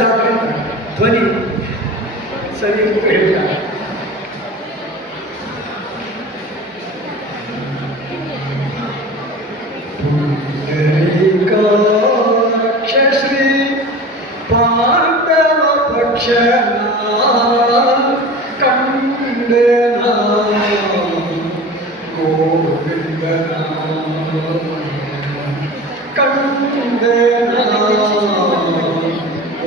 ಅಭ್ಯಾಸ ಆದರೆ ಧ್ವನಿ ಸರಿ ಹೇಳಿಲ್ಲ ಶ್ರೀ ಪಾಂಡವ ಪಕ್ಷನ ಕಂಡನ ಗೋವಿಂದನ ಕಂಡನ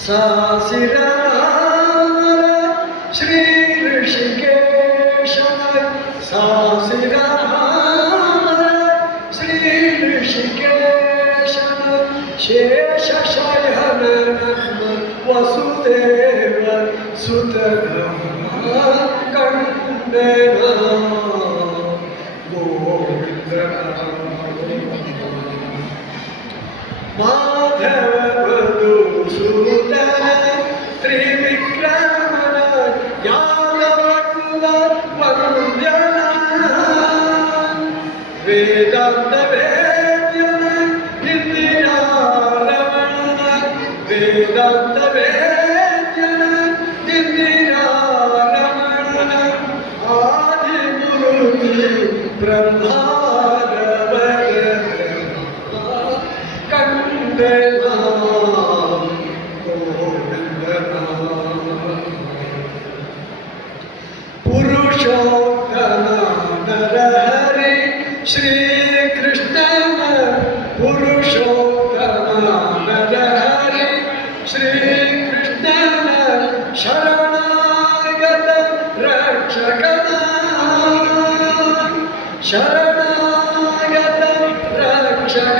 Sasirana Shri Rishikeshana Sasirana Shri Rishikeshana Shesha Shayana Nakma Vasudeva Vedanta Vedana Hindi Ramana Vedanta Shrikrishna पुरुषोत्तम हरि श्रीकृष्ण शरणागत रक्षक शरणागत रक्षक